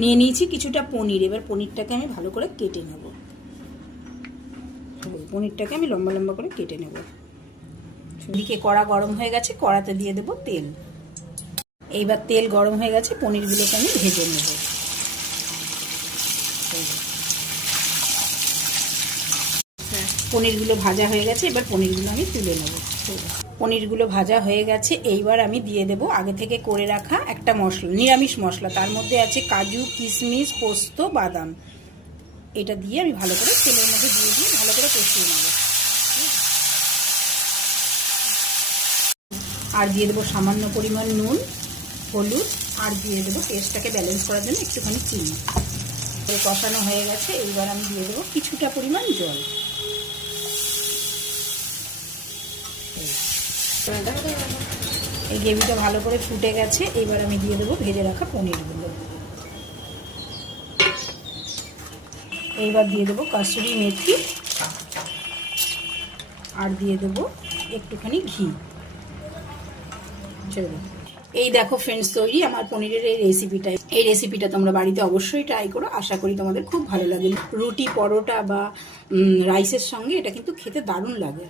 নিয়ে নিয়েছি কিছুটা পনির। এবার পনিরটাকে আমি ভালো করে কেটে নেব। পনিরটাকে আমি লম্বা লম্বা করে কেটে নেব। এদিকে কড়া গরম হয়ে গেছে, কড়াতে দিয়ে দেব তেল। এইবার তেল গরম হয়ে গেছে, পনিরগুলোকে আমি ভেজে নেব। পনিরগুলো ভাজা হয়ে গেছে, এবার পনিরগুলো আমি তুলে নেব। পনিরগুলো ভাজা হয়ে গেছে, এইবার আমি দিয়ে দেব আগে থেকে করে রাখা একটা মশলা, নিরামিষ মশলা। তার মধ্যে আছে কাজু, কিশমিশ, পোস্ত, বাদাম। এটা দিয়ে আমি ভালো করে তেলের মধ্যে দিয়ে ভালো করে কষিয়ে নেব। আর দিয়ে দেবো সামান্য পরিমাণ নুন, হলুদ, আর দিয়ে দেবো টেস্টটাকে ব্যালেন্স করার জন্য একটুখানি চিনি। কষানো হয়ে গেছে, এইবার আমি দিয়ে দেবো কিছুটা পরিমাণ জল। এই গ্রেভিটা ভালো করে ফুটে গেছে, এইবার আমি দিয়ে দেবো ভেজে রাখা পনিরগুলো। এইবার দিয়ে দেবো কাসুরি মেথি, আর দিয়ে দেবো একটুখানি ঘি। এই দেখো ফ্রেন্ডস, তৈরি আমার পনিরের এই রেসিপিটা। এই রেসিপিটা তোমরা বাড়িতে অবশ্যই ট্রাই করো, আশা করি তোমাদের খুব ভালো লাগে। রুটি, পরোটা বা রাইসের সঙ্গে এটা কিন্তু খেতে দারুণ লাগে।